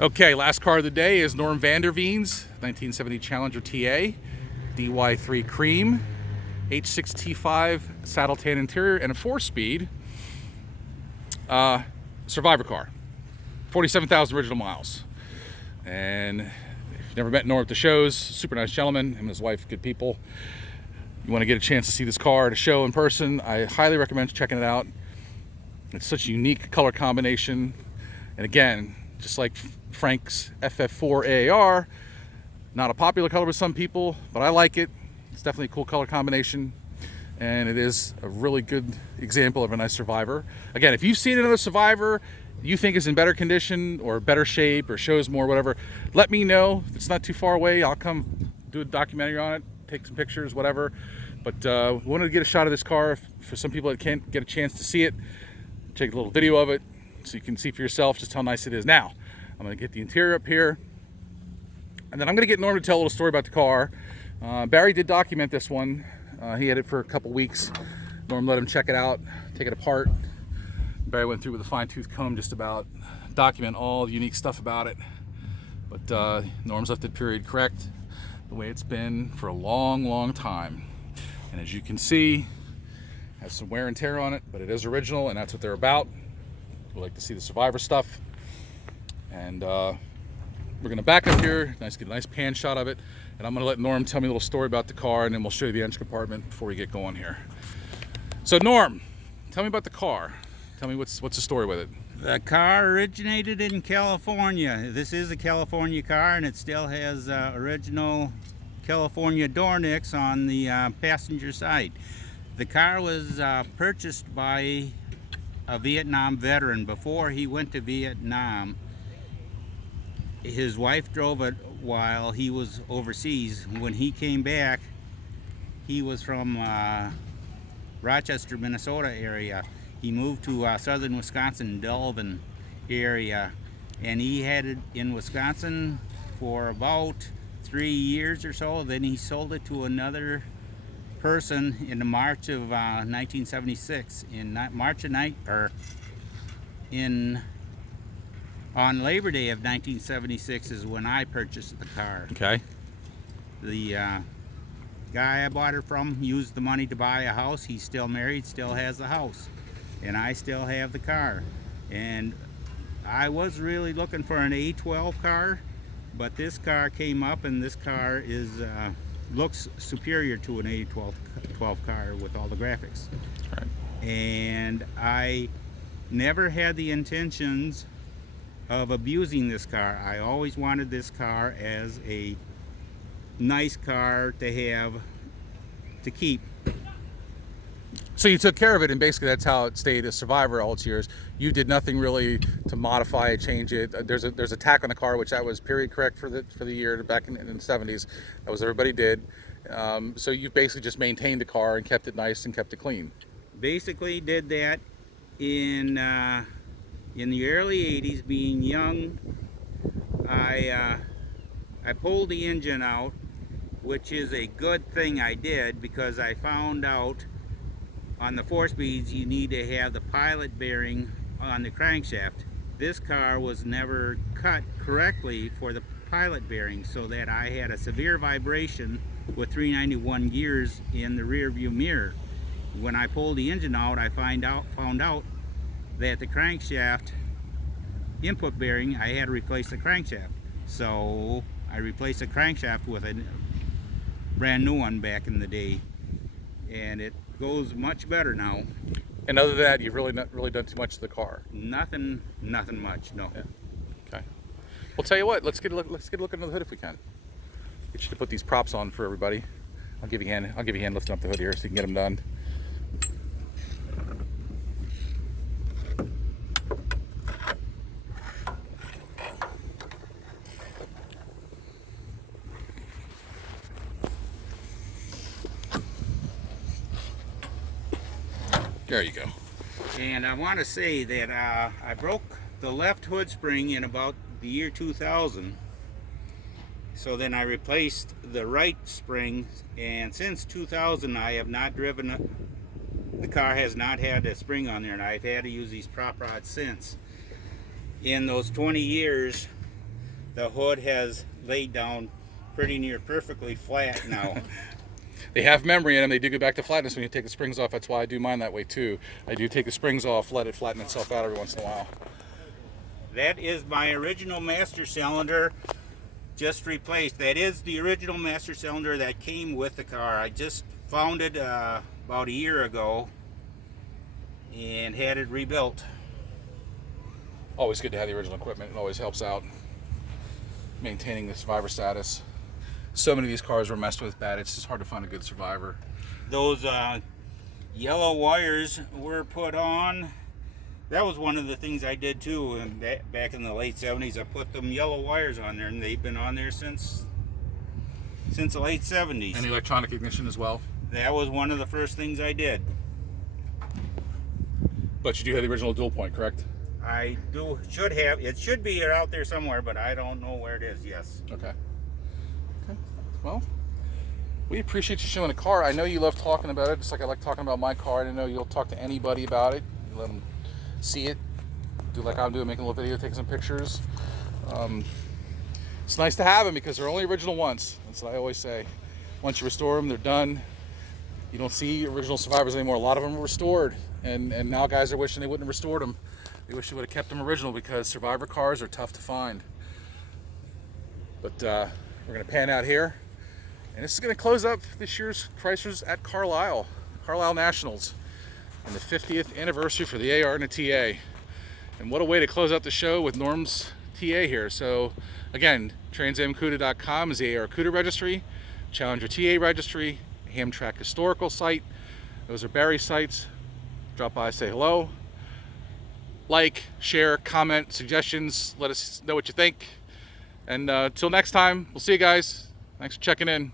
Okay, last car of the day is Norm Vander Veens 1970 Challenger TA, DY3 Cream, H6T5 saddle tan interior, and a 4-speed Survivor car. 47,000 original miles. And if you've never met Norm at the shows, super nice gentleman. Him and his wife, good people. You want to get a chance to see this car at a show in person, I highly recommend checking it out. It's such a unique color combination. And again, just like Frank's FF4 AAR, not a popular color with some people, but I like it. It's definitely a cool color combination, and it is a really good example of a nice Survivor. Again, if you've seen another Survivor you think is in better condition or better shape or shows more, whatever, let me know. If it's not too far away, I'll come do a documentary on it, take some pictures, whatever. But we wanted to get a shot of this car for some people that can't get a chance to see it. Take a little video of it so you can see for yourself just how nice it is. Now, I'm going to get the interior up here, and then I'm going to get Norm to tell a little story about the car. Barry did document this one. He had it for a couple weeks. Norm let him check it out, take it apart. Barry went through with a fine-tooth comb just about document all the unique stuff about it. But Norm's left it period correct, the way it's been for a long, long time. And as you can see, has some wear and tear on it, but it is original, and that's what they're about. We like to see the Survivor stuff. And we're gonna back up here, get a nice pan shot of it, and I'm gonna let Norm tell me a little story about the car, and then we'll show you the engine compartment before we get going here. So Norm, tell me about the car. Tell me what's the story with it. The car originated in California. This is a California car, and it still has original California door nicks on the passenger side. The car was purchased by a Vietnam veteran. Before he went to Vietnam, his wife drove it while he was overseas. When he came back, he was from Rochester, Minnesota area. He moved to southern Wisconsin, Delvin area, and he had it in Wisconsin for about 3 years or so. Then he sold it to another person in March of 1976. On Labor Day of 1976 is when I purchased the car. Okay. The guy I bought it from used the money to buy a house. He's still married, still has the house, and I still have the car. And I was really looking for an A12 car, but this car came up, and this car is looks superior to an A12 car with all the graphics. All right. And I never had the intentions of abusing this car. I always wanted this car as a nice car to have to keep. So you took care of it, and basically that's how it stayed a Survivor all its years. You did nothing really to modify it, change it. There's a tack on the car, which that was period correct for the year back in the 70s. That was everybody did. So you basically just maintained the car and kept it nice and kept it clean. Basically did that in the early 80s. Being young, I pulled the engine out, which is a good thing I did, because I found out on the 4-speeds you need to have the pilot bearing on the crankshaft. This car was never cut correctly for the pilot bearing, so that I had a severe vibration with 391 gears in the rear view mirror. When I pulled the engine out, I found out that the crankshaft input bearing, I had to replace the crankshaft. So I replaced the crankshaft with a brand new one back in the day, and it goes much better now. And other than that, you've really not really done too much to the car. Nothing much, no. Yeah. Okay. Well, tell you what, let's get a look under the hood if we can. Get you to put these props on for everybody. I'll give you a hand lifting up the hood here so you can get them done. There you go. And I want to say that I broke the left hood spring in about the year 2000. So then I replaced the right spring, and since 2000 I have not driven, the car has not had a spring on there, and I've had to use these prop rods since. In those 20 years, the hood has laid down pretty near perfectly flat now. They have memory in them. They do go back to flatness when you take the springs off. That's why I do mine that way too. I do take the springs off, let it flatten itself out every once in a while. That is my original master cylinder, just replaced. That is the original master cylinder that came with the car. I just found it about a year ago and had it rebuilt. Always good to have the original equipment. It always helps out maintaining the survivor status. So many of these cars were messed with bad. It's just hard to find a good survivor. Those yellow wires were put on. That was one of the things I did too. And back in the late 70s, I put them yellow wires on there, and they've been on there since the late 70s. And electronic ignition as well. That was one of the first things I did. But you do have the original dual point, correct? I should have. It should be out there somewhere, but I don't know where it is. Yes. Okay. Well, we appreciate you showing the car. I know you love talking about it, just like I like talking about my car. I didn't know you'll talk to anybody about it. You let them see it. Do like I'm doing, making a little video, taking some pictures. It's nice to have them because they're only original once. That's what I always say. Once you restore them, they're done. You don't see original survivors anymore. A lot of them are restored, and now guys are wishing they wouldn't have restored them. They wish they would have kept them original because survivor cars are tough to find. But we're going to pan out here. And this is going to close up this year's Chryslers at Carlisle Nationals, and the 50th anniversary for the AR and the TA. And what a way to close out the show with Norm's TA here. So again, transamcuda.com is the AR CUDA registry, Challenger TA registry, Hamtrak historical site. Those are Barry's sites. Drop by, say hello. Like, share, comment, suggestions. Let us know what you think. And until next time, we'll see you guys. Thanks for checking in.